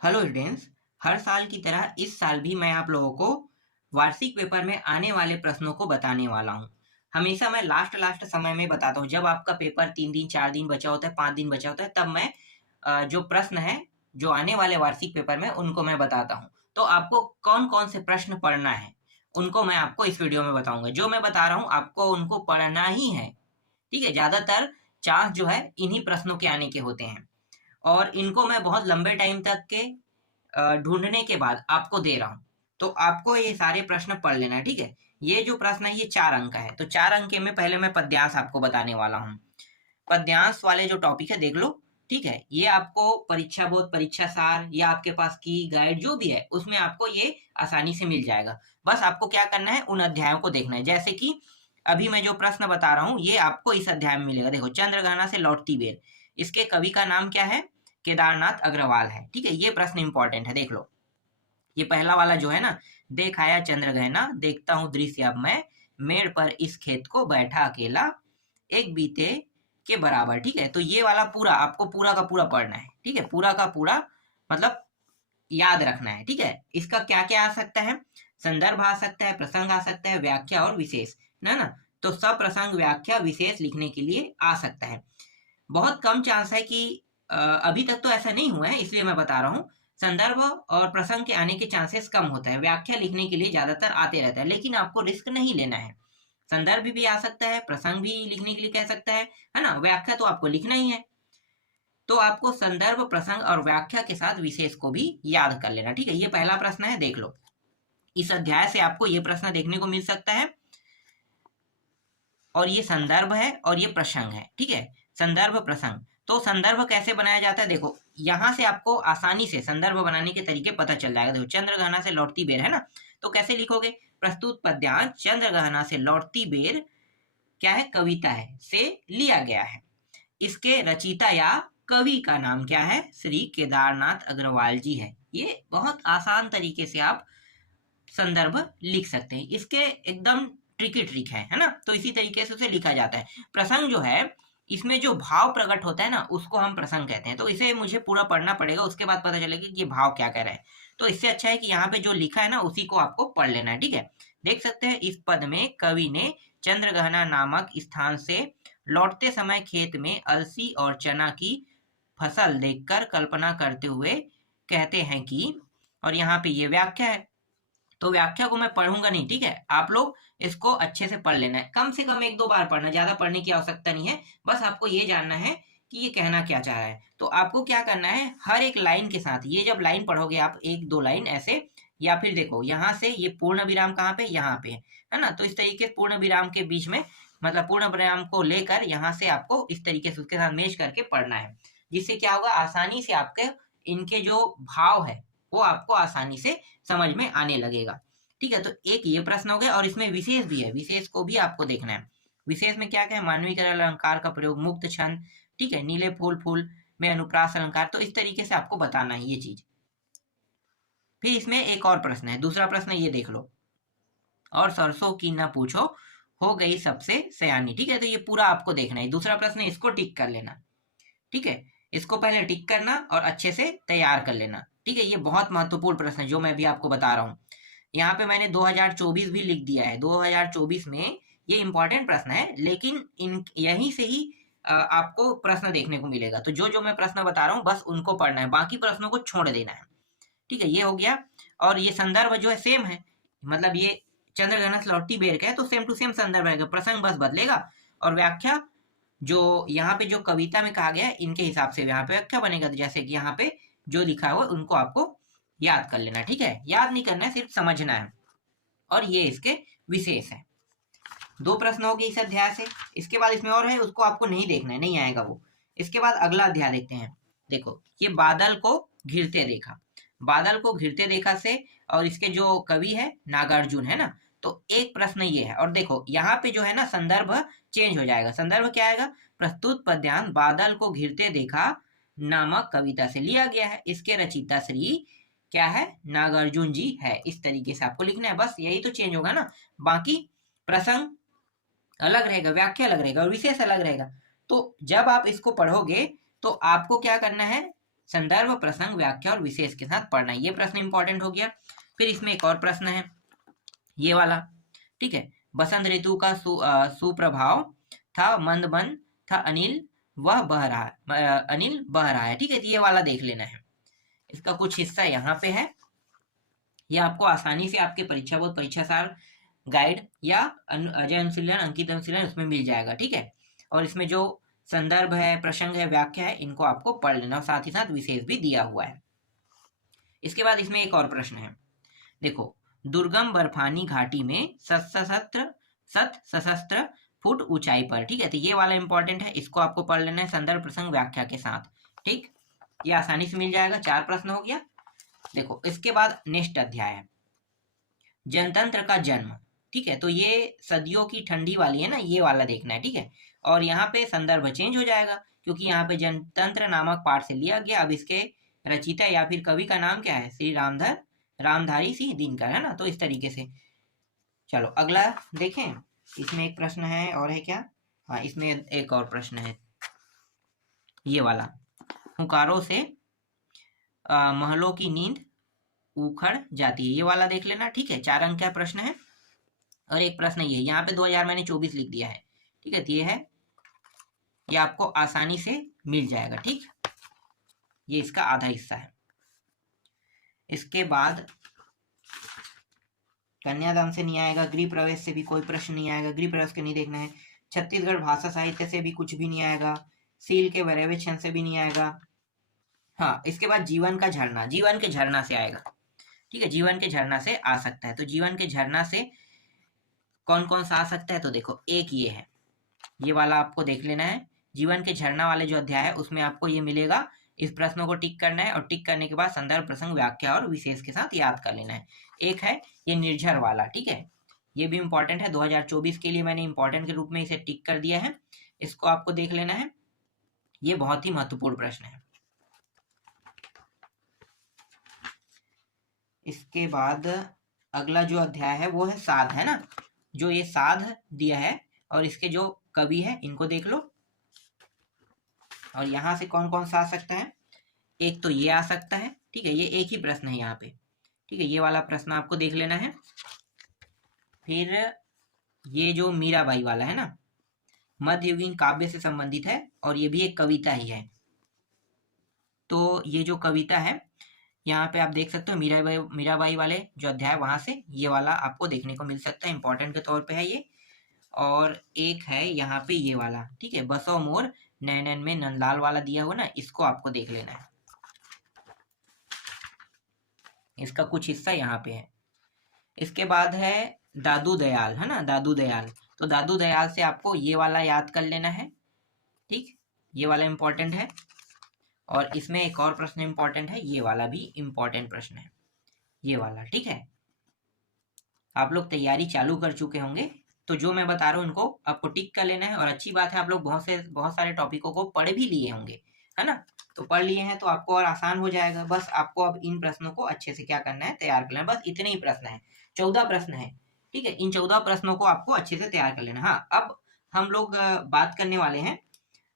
Hello students. हर साल की तरह इस साल भी मैं आप लोगों को वार्षिक पेपर में आने वाले प्रश्नों को बताने वाला हूँ। हमेशा मैं लास्ट समय में बताता हूँ, जब आपका पेपर 3 दिन 4 दिन बचा होता है, 5 दिन बचा होता है, तब मैं जो प्रश्न है जो आने वाले वार्षिक पेपर में उनको मैं बताता हूँ। तो आपको कौन कौन से प्रश्न पढ़ना है उनको मैं आपको इस वीडियो में बताऊंगा। जो मैं बता रहा हूँ आपको उनको पढ़ना ही है। ठीक है, ज्यादातर चांस जो है इन्हीं प्रश्नों के आने के होते हैं और इनको मैं बहुत लंबे टाइम तक के ढूंढने के बाद आपको दे रहा हूँ। तो आपको ये सारे प्रश्न पढ़ लेना है। ठीक है, ये जो प्रश्न है ये 4 अंक का है। तो 4 अंक के में पहले मैं पद्यांश आपको बताने वाला हूँ। पद्यांश वाले जो टॉपिक है देख लो। ठीक है, ये आपको परीक्षा बोध, परीक्षा सार या आपके पास की गाइड जो भी है उसमें आपको ये आसानी से मिल जाएगा। बस आपको क्या करना है, उन अध्यायों को देखना है। जैसे कि अभी मैं जो प्रश्न बता रहा हूँ ये आपको इस अध्याय में मिलेगा। देखो, चंद्रग्रहण से लौटती बेर, इसके कवि का नाम क्या है? केदारनाथ अग्रवाल है। ठीक है, ये प्रश्न इंपॉर्टेंट है, देख लो। ये पहला वाला जो है ना, देख आया चंद्रग्रहण, देखता हूँ दृश्य अब मैं, मेड़ पर इस खेत को बैठा अकेला, एक बीते के बराबर। ठीक है, तो ये वाला पूरा आपको पूरा का पूरा पढ़ना है। ठीक है, पूरा का पूरा मतलब याद रखना है। ठीक है, इसका क्या क्या आ सकता है? संदर्भ आ सकता है, प्रसंग आ सकता है, व्याख्या और विशेष, ना। तो सब प्रसंग व्याख्या विशेष लिखने के लिए आ सकता है। बहुत कम चांस है कि अभी तक तो ऐसा नहीं हुआ है, इसलिए मैं बता रहा हूँ। संदर्भ और प्रसंग के आने के चांसेस कम होता है, व्याख्या लिखने के लिए ज्यादातर आते रहता है, लेकिन आपको रिस्क नहीं लेना है। संदर्भ भी आ सकता है, प्रसंग भी लिखने के लिए कह सकता है ना। व्याख्या तो आपको लिखना ही है। तो आपको संदर्भ, प्रसंग और व्याख्या के साथ विशेष को भी याद कर लेना। ठीक है, ये पहला प्रश्न है, देख लो। इस अध्याय से आपको ये प्रश्न देखने को मिल सकता है। और ये संदर्भ है और ये प्रसंग है। ठीक है, संदर्भ प्रसंग। तो संदर्भ कैसे बनाया जाता है, देखो यहां से आपको आसानी से संदर्भ बनाने के तरीके पता चल जाएगा। देखो, चंद्रग्रहण से लौटती बेर है ना, तो कैसे लिखोगे? प्रस्तुत पद्यांश चंद्रग्रहण से लौटती बेर क्या है? कविता है, से लिया गया है। इसके रचयिता या कवि का नाम क्या है? श्री केदारनाथ अग्रवाल जी है। ये बहुत आसान तरीके से आप संदर्भ लिख सकते हैं। इसके एकदम ट्रिकी ट्रिक है ना। तो इसी तरीके से उसे लिखा जाता है। प्रसंग जो है, इसमें जो भाव प्रकट होता है ना, उसको हम प्रसंग कहते हैं। तो इसे मुझे पूरा पढ़ना पड़ेगा, उसके बाद पता चलेगा कि ये भाव क्या कह रहा है। तो इससे अच्छा है कि यहाँ पे जो लिखा है ना उसी को आपको पढ़ लेना है। ठीक है, देख सकते हैं इस पद में कवि ने चंद्रगहना नामक स्थान से लौटते समय खेत में अलसी और चना की फसल देखकर कल्पना करते हुए कहते हैं कि, और यहाँ पे ये व्याख्या है। तो व्याख्या को मैं पढ़ूंगा नहीं। ठीक है, आप लोग इसको अच्छे से पढ़ लेना है, कम से कम 1-2 बार पढ़ना, ज्यादा पढ़ने की आवश्यकता नहीं है। बस आपको ये जानना है कि ये कहना क्या चाह रहा है। तो आपको क्या करना है, हर एक लाइन के साथ, ये जब लाइन पढ़ोगे आप 1-2 लाइन ऐसे, या फिर देखो यहाँ से ये पूर्ण विराम कहाँ पे, यहाँ पे है ना। तो इस तरीके से पूर्ण विराम के बीच में, मतलब पूर्ण विराम को लेकर यहाँ से आपको इस तरीके से उसके साथ मेश करके पढ़ना है। जिससे क्या होगा, आसानी से आपके इनके जो भाव है वो आपको आसानी से समझ में आने लगेगा। ठीक है, तो एक ये प्रश्न हो गया और इसमें विशेष भी है, विशेष को भी आपको देखना है। विशेष में क्या क्या है? मानवीकरण अलंकार का प्रयोग, मुक्त छंद, ठीक है, नीले फूल फूल में अनुप्रास अलंकार। तो इस तरीके से आपको बताना है ये चीज। फिर इसमें एक और प्रश्न है, दूसरा प्रश्न ये देख लो। और सरसों की न पूछो, हो गई सबसे सयानी। ठीक है, तो ये पूरा आपको देखना है। दूसरा प्रश्न, इसको टिक कर लेना। ठीक है, इसको पहले टिक करना और अच्छे से तैयार कर लेना। ठीक है, ये बहुत महत्वपूर्ण प्रश्न है जो मैं भी आपको बता रहा हूँ। यहाँ पे मैंने 2024 भी लिख दिया है। 2024 में ये इंपॉर्टेंट प्रश्न है, लेकिन इन यहीं से ही आपको प्रश्न देखने को मिलेगा। तो जो जो मैं प्रश्न बता रहा हूँ बस उनको पढ़ना है, बाकी प्रश्नों को छोड़ देना है। ठीक है, ये हो गया। और ये संदर्भ जो है सेम है, मतलब ये चंद्रग्रहण से लौटती बेर का है तो सेम टू सेम संदर्भ रहेगा, प्रसंग बस बदलेगा। और व्याख्या जो यहाँ पे जो कविता में कहा गया है इनके हिसाब से यहाँ पे व्याख्या बनेगा। तो जैसे कि यहाँ पे जो लिखा हुआ है उनको आपको याद कर लेना। ठीक है, याद नहीं करना है, सिर्फ समझना है। और ये इसके विशेष है। 2 प्रश्न हो गए इस अध्याय से। इसके बाद इसमें और है, उसको आपको नहीं देखना है, नहीं आएगा वो। इसके बाद अगला अध्याय देखते हैं। देखो, ये बादल को घिरते देखा, बादल को घिरते देखा से, और इसके जो कवि है नागार्जुन है ना। तो एक प्रश्न ये है, और देखो यहाँ पे जो है ना संदर्भ चेंज हो जाएगा। संदर्भ क्या आएगा? प्रस्तुत पद्यांश बादल को घिरते देखा नामक कविता से लिया गया है, इसके रचयिता श्री क्या है? नागार्जुन जी है। इस तरीके से आपको लिखना है, बस यही तो चेंज होगा ना। बाकी प्रसंग अलग रहेगा, व्याख्या अलग रहेगा और विशेष अलग रहेगा। तो जब आप इसको पढ़ोगे तो आपको क्या करना है, संदर्भ, प्रसंग, व्याख्या और विशेष के साथ पढ़ना। ये प्रश्न इंपॉर्टेंट हो गया। फिर इसमें एक और प्रश्न है, ये वाला, ठीक है। बसंत ऋतु का सुप्रभाव था, मंद मंद था अनिल, वह बह रहा अनिल बह रहा है, ठीक है। ये वाला देख लेना है। इसका कुछ हिस्सा यहाँ पे है, ये आपको आसानी से आपके परीक्षा बोर्ड परीक्षा सार गाइड या अजय अनुशीलन, अंकित अनुशीलन उसमें मिल जाएगा, ठीक है। और इसमें जो संदर्भ है, प्रसंग है, व्याख्या है, इनको आपको पढ़ लेना और साथ ही साथ विशेष भी दिया हुआ है। इसके बाद इसमें एक और प्रश्न है, देखो, दुर्गम बर्फानी घाटी में सशस्त्र फुट ऊंचाई पर, ठीक है। तो ये वाला इंपॉर्टेंट है, इसको आपको पढ़ लेना है संदर्भ, प्रसंग, व्याख्या के साथ, ठीक। ये आसानी से मिल जाएगा। 4 प्रश्न हो गया। देखो, इसके बाद नेक्स्ट अध्याय है जनतंत्र का जन्म, ठीक है। तो ये सदियों की ठंडी वाली है ना, ये वाला देखना है, ठीक है। और यहाँ पे संदर्भ चेंज हो जाएगा, क्योंकि यहाँ पे जनतंत्र नामक पाठ से लिया गया। अब इसके रचयिता या फिर कवि का नाम क्या है, श्री रामधारी सिंह दिनकर, है ना। तो इस तरीके से चलो अगला देखें। इसमें एक प्रश्न है और है क्या, हाँ, इसमें एक और प्रश्न है, ये वाला, हुंकारों से महलों की नींद उखड़ जाती है, ये वाला देख लेना, ठीक है। 4 अंक का प्रश्न है। और एक प्रश्न ये है, यहाँ पे 2000 मैंने 24 लिख दिया है, ठीक है। तो ये है, ये आपको आसानी से मिल जाएगा, ठीक। ये इसका आधा हिस्सा है। इसके बाद कन्यादान से नहीं आएगा, गृह प्रवेश से भी कोई प्रश्न नहीं आएगा, गृह प्रवेश के नहीं देखना है। छत्तीसगढ़ भाषा साहित्य से भी कुछ भी नहीं आएगा, सील के पर्यवेक्षण से भी नहीं आएगा। हाँ, इसके बाद जीवन का झरना, जीवन के झरना से आएगा, ठीक है। जीवन के झरना से आ सकता है। तो जीवन के झरना से कौन कौन सा आ सकता है, तो देखो, एक ये है, ये वाला आपको देख लेना है। जीवन के झरना वाले जो अध्याय है उसमें आपको ये मिलेगा। इस प्रश्नों को टिक करना है और टिक करने के बाद संदर्भ, प्रसंग, व्याख्या और विशेष के साथ याद कर लेना है। एक है ये निर्झर वाला, ठीक है। ये भी इंपॉर्टेंट है, 2024 के लिए मैंने इंपॉर्टेंट के रूप में इसे टिक कर दिया है। इसको आपको देख लेना है, ये बहुत ही महत्वपूर्ण प्रश्न है। इसके बाद अगला जो अध्याय है वो है साध, है ना। जो ये साध दिया है और इसके जो कवि है इनको देख लो। और यहाँ से कौन कौन सा आ सकता है, एक तो ये आ सकता है, ठीक है। ये एक ही प्रश्न है यहाँ पे, ठीक है। ये वाला प्रश्न आपको देख लेना है। फिर ये जो मीराबाई वाला है ना, मध्ययुगीन काव्य से संबंधित है और ये भी एक कविता ही है। तो ये जो कविता है यहाँ पे आप देख सकते हो, मीराबाई वाले जो अध्याय, वहां से ये वाला आपको देखने को मिल सकता है, इंपॉर्टेंट के तौर पे है ये। और एक है यहाँ पे ये वाला, ठीक है, बसो मोर नैनन में नंदलाल वाला दिया हुआ ना, इसको आपको देख लेना है। इसका कुछ हिस्सा यहाँ पे है। इसके बाद है दादू दयाल, है ना, दादू दयाल। तो दादू दयाल से आपको ये वाला याद कर लेना है, ठीक। ये वाला इंपॉर्टेंट है। और इसमें एक और प्रश्न इंपॉर्टेंट है, ये वाला भी इंपॉर्टेंट प्रश्न है, ये वाला, ठीक है। आप लोग तैयारी चालू कर चुके होंगे, तो जो मैं बता रहा हूँ उनको आपको टिक कर लेना है। और अच्छी बात है, आप लोग बहुत सारे टॉपिकों को पढ़ भी लिए होंगे, है ना। तो पढ़ लिए हैं तो आपको और आसान हो जाएगा। बस आपको अब इन प्रश्नों को अच्छे से क्या करना है, तैयार कर लेना। बस इतने ही प्रश्न है, 14 प्रश्न है, ठीक है। इन 14 प्रश्नों को आपको अच्छे से तैयार कर लेना। हाँ, अब हम लोग बात करने वाले हैं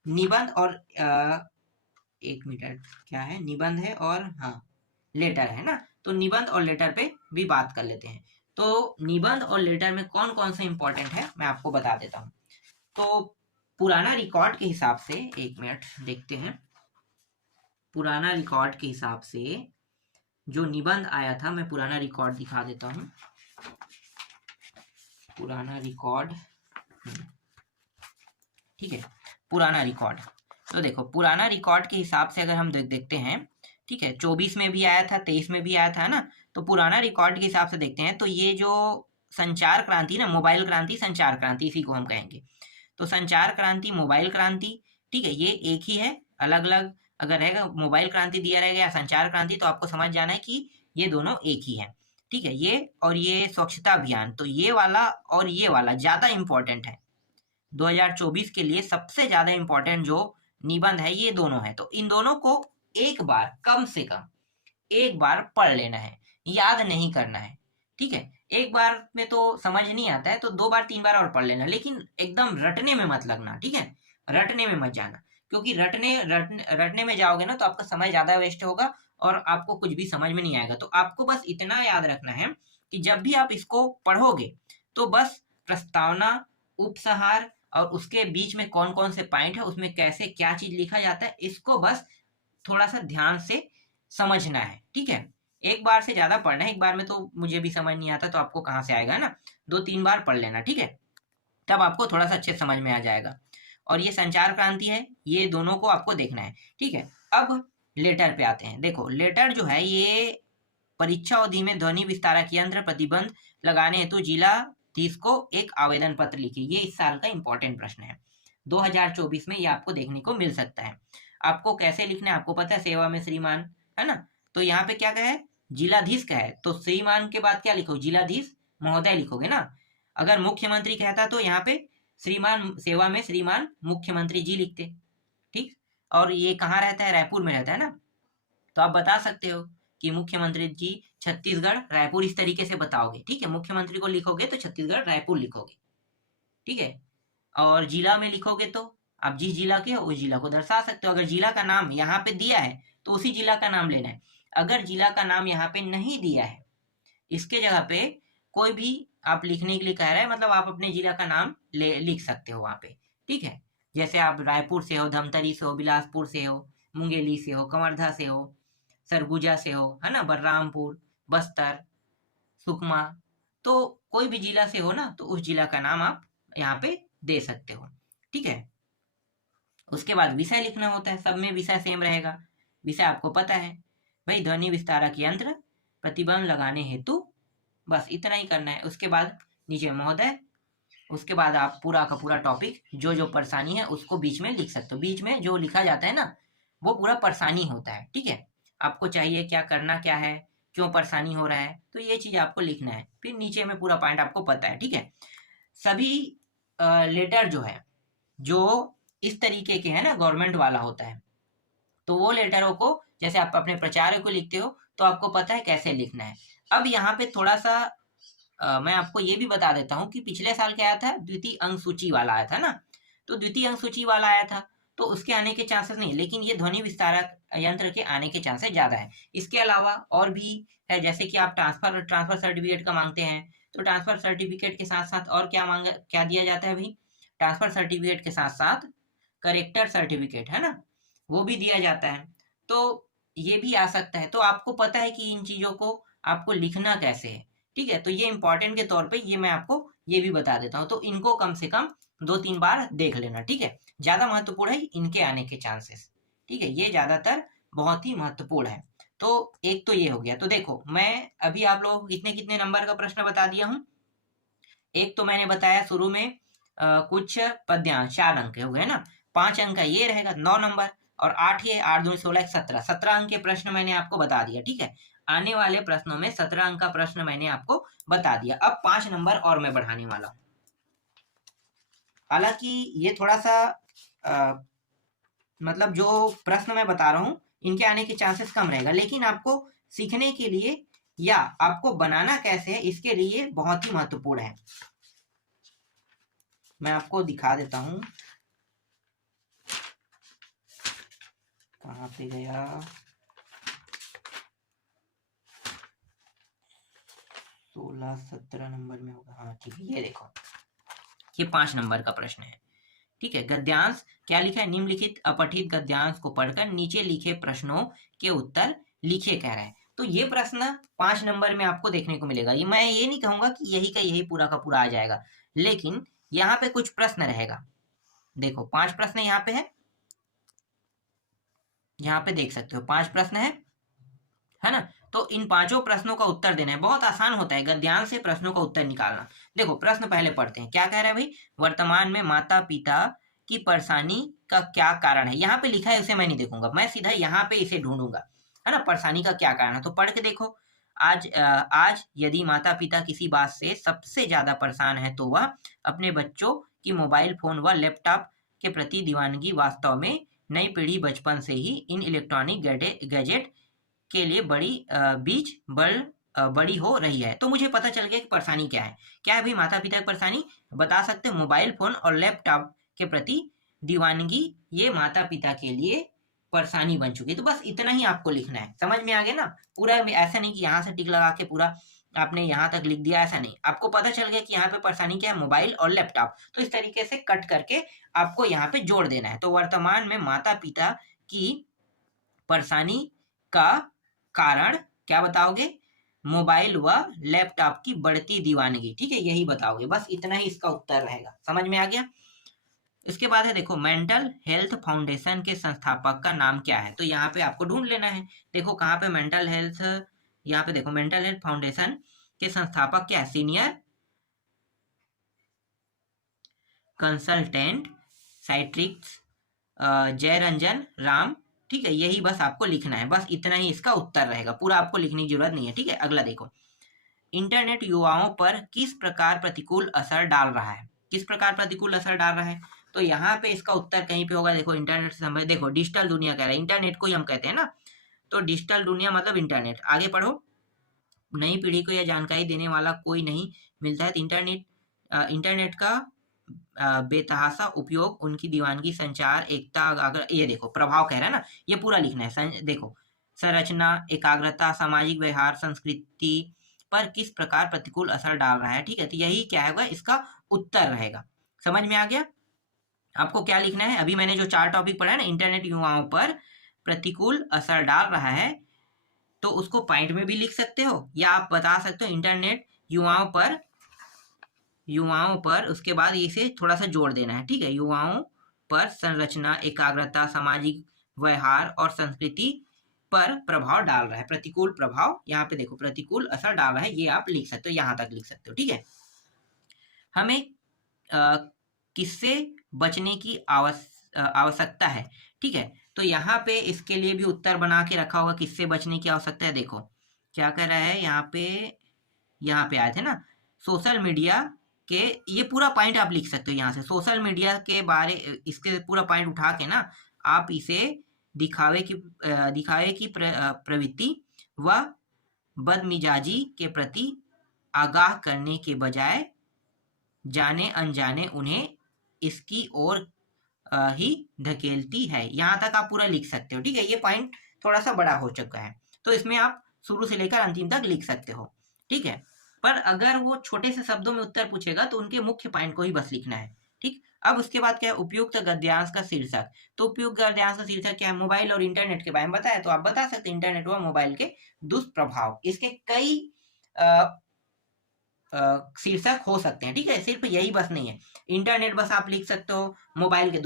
निबंध और 1 मिनट, क्या है, निबंध है और हाँ लेटर है ना। तो निबंध और लेटर पे भी बात कर लेते हैं। तो निबंध और लेटर में कौन कौन सा इंपॉर्टेंट है मैं आपको बता देता हूँ। तो पुराना रिकॉर्ड के हिसाब से, 1 मिनट देखते हैं, पुराना रिकॉर्ड के हिसाब से जो निबंध आया था, मैं पुराना रिकॉर्ड दिखा देता हूँ। पुराना रिकॉर्ड, ठीक है, पुराना रिकॉर्ड। तो देखो, पुराना रिकॉर्ड के हिसाब से अगर हम देखते हैं, ठीक है, 24 में भी आया था, 23 में भी आया था ना। तो पुराना रिकॉर्ड के हिसाब से देखते हैं, तो ये जो संचार क्रांति ना, मोबाइल क्रांति, संचार क्रांति, इसी को हम कहेंगे। तो संचार क्रांति, मोबाइल क्रांति, ठीक है, ये एक ही है। अलग अलग अगर रहेगा, मोबाइल क्रांति दिया रहेगा या संचार क्रांति, तो आपको समझ जाना है कि ये दोनों एक ही है, ठीक है। ये और ये स्वच्छता अभियान, तो ये वाला और ये वाला ज्यादा इंपॉर्टेंट है। 2024 के लिए सबसे ज्यादा इंपॉर्टेंट जो निबंध है, ये दोनों है। तो इन दोनों को एक बार, कम से कम एक बार पढ़ लेना है, याद नहीं करना है, ठीक है। एक बार में तो समझ नहीं आता है, तो 2 बार 3 बार और पढ़ लेना, लेकिन एकदम रटने में मत लगना, ठीक है, रटने में मत जाना। क्योंकि रटने में जाओगे ना तो आपका समय ज्यादा वेस्ट होगा और आपको कुछ भी समझ में नहीं आएगा। तो आपको बस इतना याद रखना है कि जब भी आप इसको पढ़ोगे तो बस प्रस्तावना, उपसंहार और उसके बीच में कौन कौन से पॉइंट है, उसमें कैसे क्या चीज लिखा जाता है, इसको बस थोड़ा सा ध्यान से समझना है। ठीक है, एक बार से ज्यादा पढ़ना है, एक बार में तो मुझे भी समझ नहीं आता तो आपको कहाँ से आएगा ना, 2-3 बार पढ़ लेना। ठीक है, तब आपको थोड़ा सा अच्छे समझ में आ जाएगा। और ये संचार क्रांति है, ये दोनों को आपको देखना है। ठीक है, अब लेटर पे आते हैं। देखो लेटर जो है ये परीक्षा अवधि में ध्वनि विस्तारक यंत्र प्रतिबंध लगाने हेतु जिलाधीश को एक आवेदन पत्र लिखे। ये इस साल का इंपॉर्टेंट प्रश्न है, 2024 में ये आपको देखने को मिल सकता है। आपको कैसे लिखना है आपको पता है, सेवा में श्रीमान, है ना। तो यहाँ पे क्या कहे, जिलाधीश का है तो श्रीमान के बाद क्या लिखो, जिलाधीश महोदय लिखोगे ना। अगर मुख्यमंत्री कहता तो यहाँ पे श्रीमान, सेवा में श्रीमान मुख्यमंत्री जी लिखते। ठीक, और ये कहाँ रहता है, रायपुर में रहता है ना। तो आप बता सकते हो कि मुख्यमंत्री जी छत्तीसगढ़ रायपुर, इस तरीके से बताओगे। ठीक है, मुख्यमंत्री को लिखोगे तो छत्तीसगढ़ रायपुर लिखोगे। ठीक है, और जिला में लिखोगे तो आप जिस जिला के हो उस जिला को दर्शा सकते हो। अगर जिला का नाम यहाँ पे दिया है तो उसी जिला का नाम लेना है। अगर जिला का नाम यहाँ पे नहीं दिया है, इसके जगह पे कोई भी आप लिखने के लिए कह रहे हैं, मतलब आप अपने जिला का नाम लिख सकते हो वहां पे। ठीक है, जैसे आप रायपुर से हो, धमतरी से हो, बिलासपुर से हो, मुंगेली से हो, कवर्धा से हो, सरगुजा से हो, है ना, बलरामपुर, बस्तर, सुकमा, तो कोई भी जिला से हो ना तो उस जिला का नाम आप यहाँ पे दे सकते हो। ठीक है, उसके बाद विषय लिखना होता है, सब में विषय सेम रहेगा। विषय आपको पता है भाई, ध्वनि विस्तारक यंत्र प्रतिबंध लगाने हेतु, बस इतना ही करना है। उसके बाद नीचे महोदय, उसके बाद आप पूरा का पूरा टॉपिक जो जो परेशानी है उसको बीच में लिख सकते हो। बीच में जो लिखा जाता है ना वो पूरा परेशानी होता है। ठीक है, आपको चाहिए क्या करना क्या है, क्यों परेशानी हो रहा है, तो ये चीज आपको लिखना है। फिर नीचे में पूरा पॉइंट आपको पता है। ठीक है, सभी लेटर जो है जो इस तरीके के है ना, गवर्नमेंट वाला होता है, तो वो लेटरों को जैसे आप अपने प्रचार को लिखते हो तो आपको पता है कैसे लिखना है। अब यहाँ पे थोड़ा सा मैं आपको ये भी बता देता हूँ कि पिछले साल क्या आया था, द्वितीय अंक सूची वाला आया था ना। तो द्वितीय अंक सूची वाला आया था तो उसके आने के चांसेस नहीं, लेकिन ये ध्वनि विस्तारक यंत्र के आने के चांसेस ज्यादा है। इसके अलावा और भी है, जैसे कि आप ट्रांसफर सर्टिफिकेट का मांगते हैं, तो ट्रांसफर सर्टिफिकेट के साथ साथ और क्या दिया जाता है भाई, ट्रांसफर सर्टिफिकेट के साथ साथ करेक्टर सर्टिफिकेट, है ना, वो भी दिया जाता है। तो ये भी आ सकता है। तो आपको पता है कि इन चीजों को आपको लिखना कैसे है। ठीक है, तो ये इंपॉर्टेंट के तौर पे ये मैं आपको ये भी बता देता हूँ, तो इनको कम से कम 2-3 बार देख लेना। ठीक है, ज्यादा महत्वपूर्ण है इनके आने के चांसेस। ठीक है, ये ज्यादातर बहुत ही महत्वपूर्ण है। तो एक तो ये हो गया। तो देखो मैं अभी आप लोगों को कितने कितने नंबर का प्रश्न बता दिया हूँ। एक तो मैंने बताया शुरू में कुछ पद्यांश 4 अंक के हो गए ना, 5 अंक का ये रहेगा 9 नंबर, और 8 ये 8 दूनी 16 17 अंक के प्रश्न मैंने आपको बता दिया। ठीक है, आने वाले प्रश्नों में 17 अंक का प्रश्न मैंने आपको बता दिया। अब 5 नंबर और मैं बढ़ाने वाला हूँ। हालांकि ये थोड़ा सा मतलब जो प्रश्न मैं बता रहा हूँ इनके आने के चांसेस कम रहेगा, लेकिन आपको सीखने के लिए या आपको बनाना कैसे है इसके लिए बहुत ही महत्वपूर्ण है। मैं आपको दिखा देता हूँ, कहाँ पे गया, 16-17 नंबर में होगा। हाँ ठीक है, ये देखो ये 5 नंबर का प्रश्न है। ठीक है, गद्यांश क्या लिखा है, निम्नलिखित अपठित गद्यांश को पढ़कर नीचे लिखे प्रश्नों के उत्तर लिखे कह रहा है। तो ये प्रश्न 5 नंबर में आपको देखने को मिलेगा। ये मैं ये नहीं कहूंगा कि यही का यही पूरा का पूरा आ जाएगा, लेकिन यहाँ पे कुछ प्रश्न रहेगा। देखो 5 प्रश्न यहाँ पे है, यहाँ पे देख सकते हो 5 प्रश्न है ना। तो इन 5 प्रश्नों का उत्तर देना है, बहुत आसान होता है गद्यांश से प्रश्नों का उत्तर निकालना। देखो प्रश्न पहले पढ़ते हैं, क्या कह रहा है भाई, वर्तमान में माता पिता की परेशानी का क्या कारण है। यहाँ पे लिखा है उसे मैं नहीं देखूंगा, मैं सीधा यहाँ पे इसे ढूंढूंगा, है ना, परेशानी का क्या कारण है। तो पढ़ के देखो, आज यदि माता पिता किसी बात से सबसे ज्यादा परेशान है तो वह अपने बच्चों की मोबाइल फोन व लैपटॉप के प्रति दीवानगी। वास्तव में नई पीढ़ी बचपन से ही इन इलेक्ट्रॉनिक गैजेट के लिए बड़ी हो रही है। तो मुझे पता चल गया कि परेशानी क्या है। क्या है भाई माता पिता की परेशानी, बता सकते हैं मोबाइल फोन और लैपटॉप के प्रति दीवानगी ये माता पिता के लिए परेशानी बन चुकी। तो बस इतना ही आपको लिखना है, समझ में आ गया ना। पूरा ऐसा नहीं कि यहाँ से टिक लगा के पूरा आपने यहाँ तक लिख दिया, ऐसा नहीं। आपको पता चल गया कि यहाँ पे परेशानी क्या है, मोबाइल और लैपटॉप। तो इस तरीके से कट करके आपको यहाँ पे जोड़ देना है। तो वर्तमान में माता पिता की परेशानी का कारण क्या बताओगे, मोबाइल व लैपटॉप की बढ़ती दीवानगी, ठीक है, यही बताओगे। बस इतना ही इसका उत्तर रहेगा, समझ में आ गया। इसके बाद है देखो, मेंटल हेल्थ फाउंडेशन के संस्थापक का नाम क्या है। तो यहाँ पे आपको ढूंढ लेना है। देखो कहाँ पे मेंटल हेल्थ, यहाँ पे देखो मेंटल हेल्थ फाउंडेशन के संस्थापक क्या है, सीनियर कंसल्टेंट साइट्रिक्स जयरंजन राम, ठीक है, यही बस आपको लिखना है। बस इतना ही इसका उत्तर रहेगा, पूरा आपको लिखने की जरूरत नहीं है, ठीक है। अगला देखो, इंटरनेट युवाओं पर किस प्रकार प्रतिकूल असर डाल रहा है। किस प्रकार प्रतिकूल असर डाल रहा है, तो यहाँ पे इसका उत्तर कहीं पे होगा। देखो इंटरनेट से संबंधित, देखो डिजिटल दुनिया कह रहा है, इंटरनेट को ही हम कहते हैं ना। तो डिजिटल दुनिया मतलब इंटरनेट। आगे पढ़ो, नई पीढ़ी को यह जानकारी देने वाला कोई नहीं मिलता है। तो इंटरनेट का बेतहाशा उपयोग उनकी दीवानगी, संचार, एकता, अगर ये देखो प्रभाव कह रहा है ना, ये पूरा लिखना है। देखो संरचना, एकाग्रता, सामाजिक व्यवहार, संस्कृति पर किस प्रकार प्रतिकूल असर डाल रहा है, ठीक है। तो यही क्या होगा, इसका उत्तर रहेगा। समझ में आ गया। आपको क्या लिखना है, अभी मैंने जो 4 टॉपिक पढ़ा है ना, इंटरनेट युवाओं पर प्रतिकूल असर डाल रहा है, तो उसको पॉइंट में भी लिख सकते हो, या आप बता सकते हो इंटरनेट युवाओं पर उसके बाद इसे थोड़ा सा जोड़ देना है, ठीक है। युवाओं पर संरचना, एकाग्रता, सामाजिक व्यवहार और संस्कृति पर प्रभाव डाल रहा है, प्रतिकूल प्रभाव, यहाँ पे देखो प्रतिकूल असर डाल रहा है, ये आप लिख सकते हो, यहाँ तक लिख सकते हो, ठीक है। हमें किससे बचने की आवश्यकता है, ठीक है। तो यहाँ पे इसके लिए भी उत्तर बना के रखा होगा, किससे बचने की आवश्यकता है। देखो क्या कर रहा है, यहाँ पे आए थे ना, सोशल मीडिया के, ये पूरा पॉइंट आप लिख सकते हो यहाँ से। सोशल मीडिया के बारे, इसके पूरा पॉइंट उठा के ना आप इसे दिखावे की प्रवृत्ति व बदमिजाजी के प्रति आगाह करने के बजाय जाने अनजाने उन्हें इसकी ओर ही धकेलती है। यहाँ तक आप पूरा लिख सकते हो, ठीक है। ये पॉइंट थोड़ा सा बड़ा हो चुका है, तो इसमें आप शुरू से लेकर अंतिम तक लिख सकते हो, ठीक है। पर अगर वो छोटे से शब्दों में उत्तर पूछेगा तो उनके मुख्य पॉइंट को ही बस लिखना है, ठीक। अब उसके बाद क्या है, उपयुक्त गद्यांश का शीर्षक। तो उपयुक्त गद्यांश का शीर्षक क्या है, मोबाइल और इंटरनेट के बारे में बताया, तो आप बता सकते हैं इंटरनेट व मोबाइल के दुष्प्रभाव। इसके कई शीर्षक हो सकते हैं, ठीक है, सिर्फ यही बस नहीं है। इंटरनेट बस आप लिख सकते हो, मोबाइल के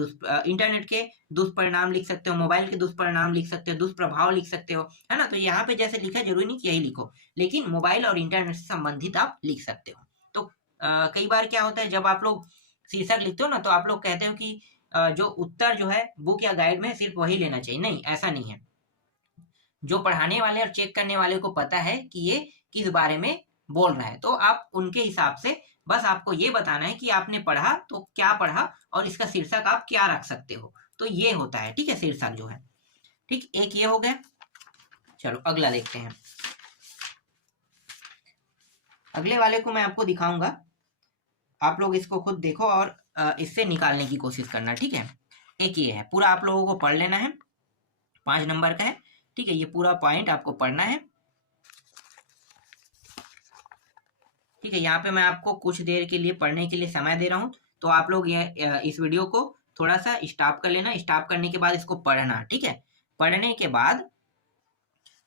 इंटरनेट के दुष्परिणाम लिख सकते हो, मोबाइल के दुष्परिणाम लिख सकते हो, दुष्प्रभाव लिख सकते हो, है ना। तो यहाँ पे जैसे लिखा, जरूरी नहीं कि यही लिखो, लेकिन मोबाइल और इंटरनेट से संबंधित आप लिख सकते हो। तो कई बार क्या होता है, जब आप लोग शीर्षक लिखते हो ना, तो आप लोग कहते हो कि जो उत्तर जो है बुक या गाइड में सिर्फ वही लेना चाहिए। नहीं, ऐसा नहीं है। जो पढ़ाने वाले और चेक करने वाले को पता है कि ये किस बारे में बोल रहा है, तो आप उनके हिसाब से बस आपको ये बताना है कि आपने पढ़ा तो क्या पढ़ा और इसका शीर्षक आप क्या रख सकते हो। तो ये होता है, ठीक है, शीर्षक जो है, ठीक। एक ये हो गया। चलो अगला देखते हैं। अगले वाले को मैं आपको दिखाऊंगा, आप लोग इसको खुद देखो और इससे निकालने की कोशिश करना, ठीक है। एक ये है, पूरा आप लोगों को पढ़ लेना है, 5 नंबर का है, ठीक है। ये पूरा पॉइंट आपको पढ़ना है, ठीक है। यहाँ पे मैं आपको कुछ देर के लिए पढ़ने के लिए समय दे रहा हूँ, तो आप लोग इस वीडियो को थोड़ा सा स्टॉप कर लेना। स्टॉप करने के बाद इसको पढ़ना, ठीक है। पढ़ने के बाद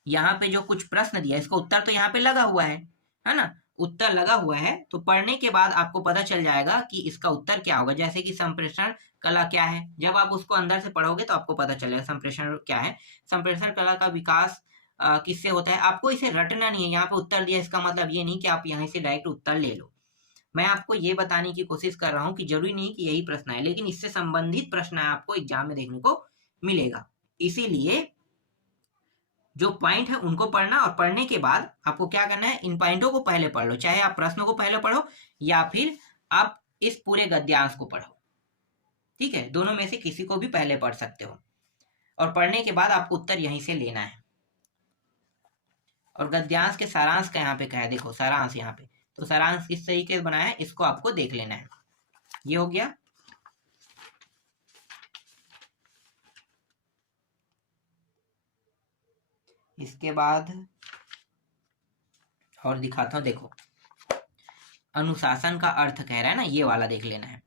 यहाँ पे जो कुछ प्रश्न दिया, इसका उत्तर तो यहाँ पे लगा हुआ है ना, उत्तर लगा हुआ है। तो पढ़ने के बाद आपको पता चल जाएगा कि इसका उत्तर क्या होगा। जैसे कि संप्रेषण कला क्या है, जब आप उसको अंदर से पढ़ोगे तो आपको पता चलेगा संप्रेषण क्या है। संप्रेषण कला का विकास किससे होता है। आपको इसे रटना नहीं है, यहाँ पे उत्तर दिया, इसका मतलब ये नहीं कि आप यहाँ से डायरेक्ट उत्तर ले लो। मैं आपको ये बताने की कोशिश कर रहा हूँ कि जरूरी नहीं कि यही प्रश्न है, लेकिन इससे संबंधित प्रश्न आपको एग्जाम में देखने को मिलेगा। इसीलिए जो पॉइंट है उनको पढ़ना, और पढ़ने के बाद आपको क्या करना है, इन पॉइंटों को पहले पढ़ लो, चाहे आप प्रश्नों को पहले पढ़ो या फिर आप इस पूरे गद्यांश को पढ़ो, ठीक है। दोनों में से किसी को भी पहले पढ़ सकते हो, और पढ़ने के बाद आपको उत्तर यहीं से लेना है। और गद्यांश के सारांश का यहाँ पे क्या है, देखो सारांश यहाँ पे, तो सारांश किस तरीके से बनाया है इसको आपको देख लेना है। ये हो गया। इसके बाद और दिखाता हूँ, देखो अनुशासन का अर्थ कह रहा है ना, ये वाला देख लेना है।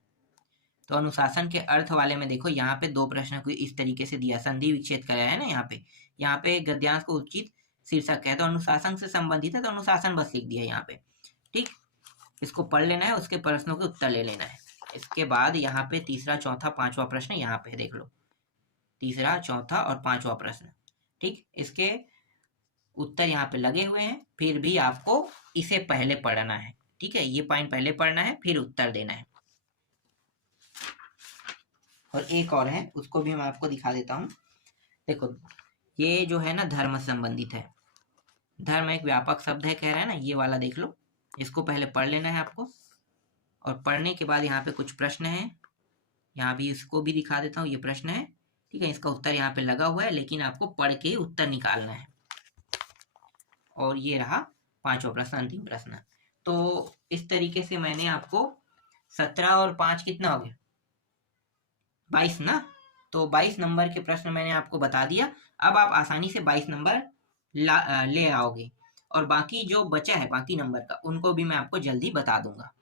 तो अनुशासन के अर्थ वाले में देखो यहाँ पे दो प्रश्न को इस तरीके से दिया, संधि विच्छेद कराया है ना यहाँ पे गद्यांश को उचित शीर्षक है, तो अनुशासन से संबंधित है तो अनुशासन बस लिख दिया यहाँ पे। ठीक, इसको पढ़ लेना है, उसके प्रश्नों के उत्तर ले लेना है। इसके बाद यहाँ पे तीसरा, चौथा, पांचवा प्रश्न यहाँ पे देख लो, तीसरा, चौथा और पांचवा प्रश्न। ठीक, इसके उत्तर यहाँ पे लगे हुए हैं, फिर भी आपको इसे पहले पढ़ना है। ठीक है, ये पॉइंट पहले पढ़ना है, फिर उत्तर देना है। और एक और है, उसको भी मैं आपको दिखा देता हूँ। देखो ये जो है ना धर्म से संबंधित है, धर्म एक व्यापक शब्द है कह रहा है ना, ये वाला देख लो, इसको पहले पढ़ लेना है आपको। और पढ़ने के बाद यहाँ पे कुछ प्रश्न है, यहाँ भी इसको भी दिखा देता हूँ, ये प्रश्न है। ठीक है, इसका उत्तर यहाँ पे लगा हुआ है, लेकिन आपको पढ़ के उत्तर निकालना है। और ये रहा पांचवा प्रश्न, अंतिम प्रश्न। तो इस तरीके से मैंने आपको 17 और 5 कितना हो गया, 22 ना। तो 22 नंबर के प्रश्न मैंने आपको बता दिया। अब आप आसानी से 22 नंबर ले आओगे, और बाकी जो बचा है बाकी नंबर का, उनको भी मैं आपको जल्दी बता दूंगा।